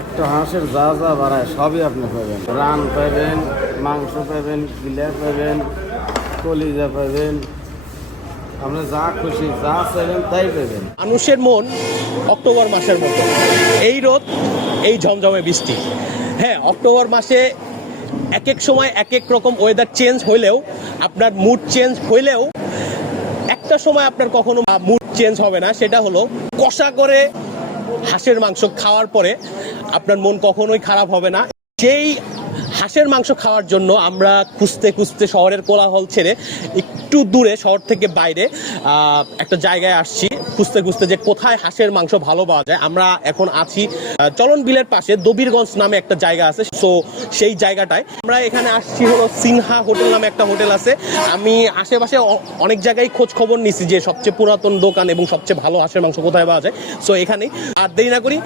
একটা হাঁসের যা যা বাড়ায়, সবই আপনি পাবেন। রান পাবেন, মাংস পাবেন গিলা পাবেন, কলিজা পাবেন। আপনি যা খুশি, যা চাইবেন, তাই পাবেন। মানুষের মন অক্টোবর মাসের মতো। এই রোদ, এই ঝমঝমে বৃষ্টি। হ্যাঁ অক্টোবর মাসে এক এক সময় এক এক রকম ওয়েদার চেঞ্জ হইলেও, আপনার মুড চেঞ্জ হইলেও, একটা সময় আপনার কখনো মুড চেঞ্জ হবে না, সেটা হলো কষা করে হাঁসের মাংস খাওয়ার পরে আপনার মন কখনোই খারাপ হবে না। সেই হাঁসের মাংস খাওয়ার জন্য আমরা খুঁজতে খুঁজতে শহরের কোলাহল ছেড়ে একটু দূরে, শহর থেকে বাইরে একটা জায়গায় আসছি। খুঁজতে খুঁজতে যে কোথায় হাঁসের মাংস ভালো পাওয়া যায় আমরা এখন আছি চলন বিলের পাশে দবিরগঞ্জ নামে একটা জায়গা আছে। সো সেই জায়গাটায় আমরা এখানে আসছি হলো সিনহা হোটেল নামে একটা হোটেল আছে। আমি আশেপাশে অনেক জায়গায় খোঁজ খবর নিছি যে সবচেয়ে পুরাতন দোকান এবং সবচেয়ে ভালো হাঁসের মাংস কোথায় পাওয়া যায়। সো এখানেই আর দেরি না করি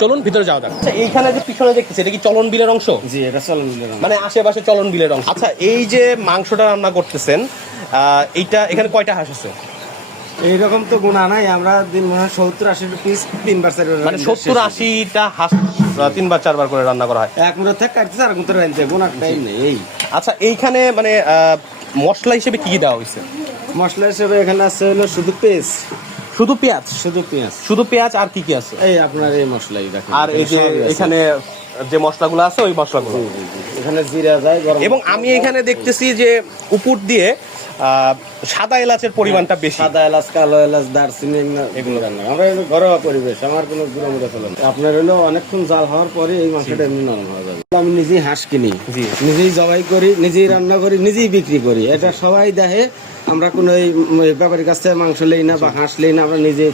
চলুন ভিতরে যাওয়া যাক। আচ্ছা, এইখানে যে পিছনে দেখতেছি এটা কি চলন বিলের অংশ? জি এটা চলেন দিলাম মানে আশেপাশে চলন বিলের অংশ। আচ্ছা এই যে মাংসটা রান্না করতেছেন আহ, এইটা এখানে কয়টা হাঁস আছে? এইরকম তো গুণা নাই আমরা দিন মনে হয় সত্তর আশি পিস তিনবার চারবার মানে সত্তর আশিটা হাঁস তিনবার চারবার করে রান্না করা হয়। এক মুঠো থেকে কাটতেছে আর মুঠো রাখতে গুণার টাইম নেই এই। আচ্ছা এইখানে মানে মশলা হিসেবে কি কি দেওয়া হয়েছে? মশলা হিসেবে এখানে আছে হলো শুধু পেঁয়াজ। শুধু পেঁয়াজ? শুধু পেঁয়াজ। শুধু পেঁয়াজ আর কি কি আছে? এই আপনার এই মশলাই দেখেন আর এই যে এখানে যে মশলাগুলো আছে ওই মশলাগুলো। এখানে জিরা যায় গরম এবং আমি এখানে দেখতেছি যে উপর দিয়ে সাদা এলাচের পরিমাণটা বেশি। সাদা এলাচ কালো এলাচ দারচিনি এগুলো- রান্না আমরা ঘরোয়া পরিবেশ আমার কোনো গুঁড়ো মুড়ো চলে না। আপনার হলো অনেকক্ষণ জাল হওয়ার পরে এই মাংসটা এমনি নরম হয়ে যাবে। আমি নিজেই হাঁস কিনি। নিজেই জবাই করি নিজেই রান্না করি নিজেই বিক্রি করি। এটা সবাই দেখে আমরা কোনো ব্যাপারীর কাছ থেকে মাংস লই না বা হাঁস লই না আমরা নিজে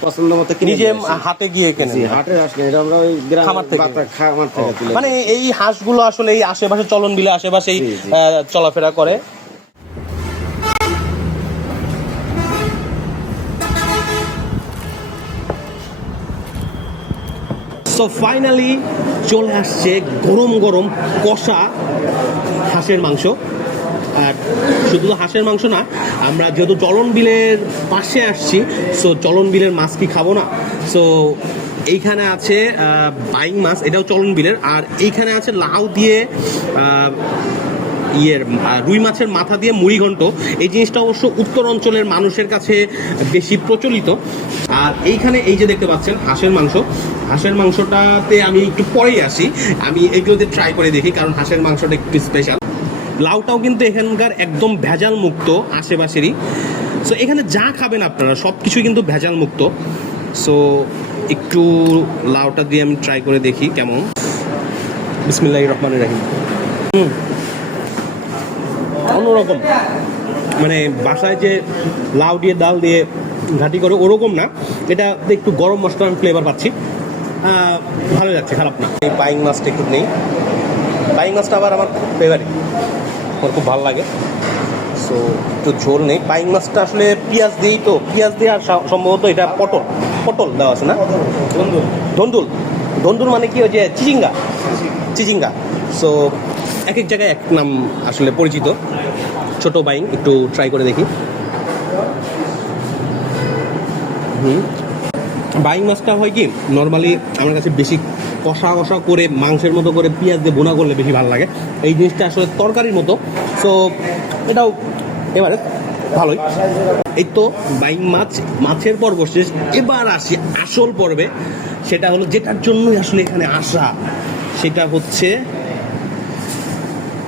পছন্দ মতো কিনে নিজে হাতে গিয়ে কেনেন হাঁস কিনি এটা আমরা ওই খামার থেকে? খামার থেকে মানে এই হাঁসগুলো আসলে এই আশেপাশে চলন বিলে আশেপাশেই জি। চলাফেরা করে। সো ফাইনালি চলে আসছে গরম গরম কষা হাঁসের মাংস। আর শুধু হাঁসের মাংস না, আমরা যেহেতু চলন বিলের পাশে আসছি সো চলন বিলের মাছ কি খাব না? সো এইখানে আছে বাইং মাছ, এটাও চলন বিলের। আর এইখানে আছে লাউ দিয়ে ইয়ের রুই মাছের মাথা দিয়ে মুড়ি ঘন্ট। এই জিনিসটা অবশ্য উত্তর অঞ্চলের মানুষের কাছে বেশি প্রচলিত। আর এইখানে এই যে দেখতে পাচ্ছেন, হাঁসের মাংস। হাঁসের মাংসটাতে আমি একটু পরেই আসি। আমি এগুলোতে ট্রাই করে দেখি, কারণ হাঁসের মাংসটা একটু স্পেশাল লাউটাও কিন্তু এখানকার একদম ভেজাল মুক্ত আশেপাশেরই। সো এখানে যা খাবেন আপনারা সব কিছুই কিন্তু ভেজাল মুক্ত সো একটু লাউটা দিয়ে আমি ট্রাই করে দেখি কেমন। বিসমিল্লাহ রহমান রাহিম। হুম। অন্যরকম। মানে বাসায় যে লাউ দিয়ে ডাল দিয়ে ঘাটি করে ওরকম না। এটা একটু গরম মশলা আমি ফ্লেভার পাচ্ছি। ভালো যাচ্ছে খারাপ না। এই পাইং মাছটা একটু নেই। পাইং মাছটা আবার আমার খুব ফেভারিট আমার খুব ভালো লাগে। সো একটু ঝোল নেই। পাইং মাছটা আসলে পেঁয়াজ দিয়েই তো পেঁয়াজ দিয়ে আর সম্ভবত এটা পটল। পটল দেওয়া আছে না? ধন্দুল। ধন্দুল। মানে কি ওই যে চিচিঙ্গা? চিচিঙ্গা। সো এক এক জায়গায় এক নাম আসলে পরিচিত। ছোট বাইং, একটু ট্রাই করে দেখি। হুম। বাইং মাছটা হয় কি নর্মালি আমার কাছে বেশি কষা কষা করে, মাংসের মতো করে, পেঁয়াজ দিয়ে বোনা করলে বেশি ভালো লাগে। এই জিনিসটা আসলে তরকারির মতো। সো এটাও এবারে ভালোই। এই তো বাইং মাছ, মাছের পর্ব শেষ। এবার আসি আসল পর্বে। সেটা হলো যেটার জন্যই আসলে এখানে আসা। সেটা হচ্ছে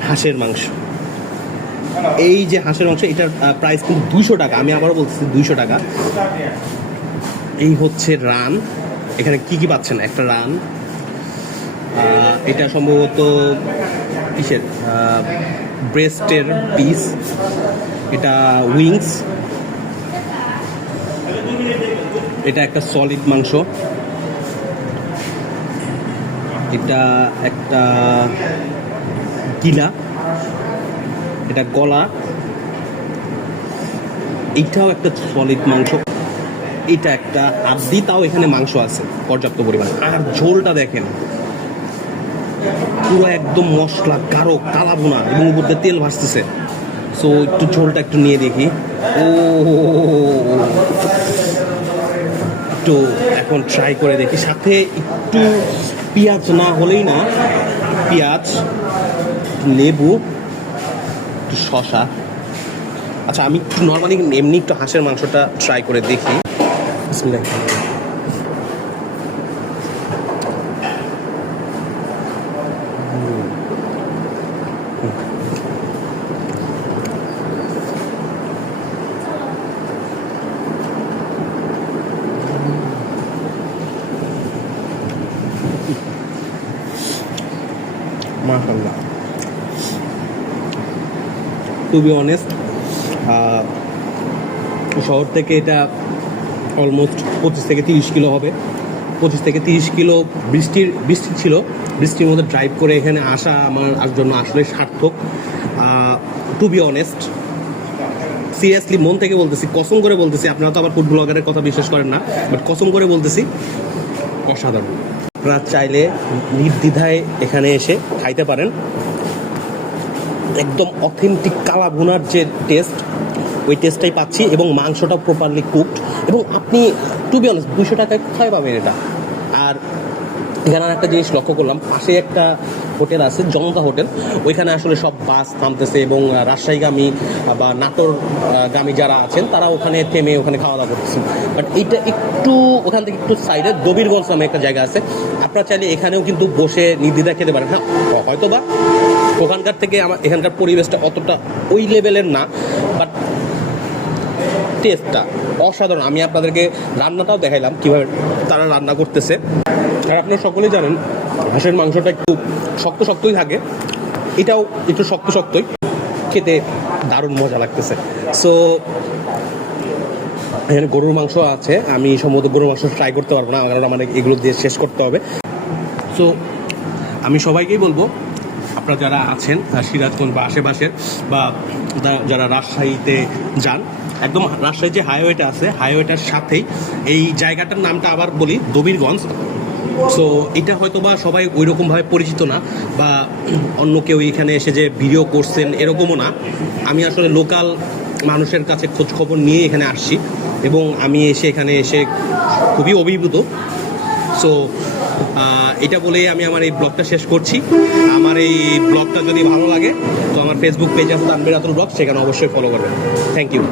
হাঁসের মাংস। এই যে হাঁসের মাংস, এটার প্রাইস কিন্তু দুইশো টাকা। আমি আবারও বলতেছি দুইশো টাকা। এই হচ্ছে রান। এখানে কি কি পাচ্ছেন? একটা রান। এটা সম্ভবত কিসের? ব্রেস্টের পিস এটা উইংস এটা একটা সলিড মাংস। এটা একটা গিলা, এটা গলা এইটাও একটা সলিড মাংস। এটা একটা আবদি, তাও এখানে মাংস আছে, পর্যাপ্ত পরিমাণ। আর ঝোলটা দেখেন, পুরো একদম মশলা, গাঢ় কালা ভুনা এবং উপর দিয়ে তেল ভাসতেছে। সো একটু ঝোলটা একটু নিয়ে দেখি। ও, একটু এখন ট্রাই করে দেখি। সাথে একটু পেঁয়াজ না হলেই না, পেঁয়াজ লেবু, একটু শশা আচ্ছা আমি একটু নর্মালি এমনি একটু হাঁসের মাংসটা ট্রাই করে দেখি। মাশাল্লাহ টু বি অনেস্ট শহর থেকে এটা অলমোস্ট পঁচিশ থেকে তিরিশ কিলো হবে। পঁচিশ থেকে তিরিশ কিলো বৃষ্টির বৃষ্টি ছিল। বৃষ্টির মধ্যে ড্রাইভ করে এখানে আসা আমার জন্য আসলে সার্থক। টু বি অনেস্ট সিরিয়াসলি মন থেকে বলতেছি, কসম করে বলতেছি, আপনারা তো আবার ফুড ব্লগারের কথা বিশ্বাস করেন না বাট কসম করে বলতেছি, অসাধারণ। আপনারা চাইলে নির্দ্বিধায় এখানে এসে খাইতে পারেন। একদম অথেন্টিক কালা ভুনার যে টেস্ট ওই টেস্টটাই পাচ্ছি এবং মাংসটা প্রপারলি কুকড এবং আপনি টু বি অনেস্ট দুশো টাকায় কোথায় পাবেন এটা? আর এখানে একটা জিনিস লক্ষ্য করলাম, পাশে একটা হোটেল আছে জনতা হোটেল। ওইখানে আসলে সব বাস থামতেছে এবং রাজশাহীগামী বা নাটোর গামী যারা আছেন, তারা ওখানে থেমে ওখানে খাওয়া দাওয়া করতেছেন বাট এইটা একটু ওখান থেকে একটু সাইডে দবিরগঞ্জ নামে একটা জায়গা আছে। আপনারা চাইলে এখানেও কিন্তু বসে নির্দ্বিধা খেতে পারেন। হ্যাঁ হয়তো বা ওখানকার থেকে আমার এখানকার পরিবেশটা অতটা ওই লেভেলের না টেস্টটা অসাধারণ। আমি আপনাদেরকে রান্নাটাও দেখাইলাম, কীভাবে তারা রান্না করতেছে। আর আপনারা সকলেই জানেন, হাঁসের মাংসটা একটু শক্ত শক্তই থাকে। এটাও একটু শক্ত শক্তই। খেতে দারুণ মজা লাগতেছে। সো এখানে গরুর মাংস আছে। আমি সম্ভবত গরুর মাংস ট্রাই করতে পারব না, কারণ আমার এগুলো দিয়ে শেষ করতে হবে। সো আমি সবাইকেই বলব, আপনারা যারা আছেন সিরাজগঞ্জ বা আশেপাশের বা যারা রাজশাহীতে যান একদম রাজশাহী যে হাইওয়েটা আছে হাইওয়েটার সাথেই এই জায়গাটার নামটা আবার বলি, দবিরগঞ্জ। সো এটা হয়তো বা সবাই ওই রকমভাবে পরিচিত না, বা অন্য কেউ এখানে এসে যে ভিডিও করছেন এরকমও না। আমি আসলে লোকাল মানুষের কাছে খোঁজ খবর নিয়ে এখানে আসছি, এবং আমি এসে এখানে এসে খুবই অভিভূত। সো এটা বলেই আমি আমার এই ব্লগটা শেষ করছি। আমার এই ব্লগটা যদি ভালো লাগে, তো আমার ফেসবুক পেজ আছে তানবির আতুল ব্লগ, সেখানে অবশ্যই ফলো করবেন। Thank you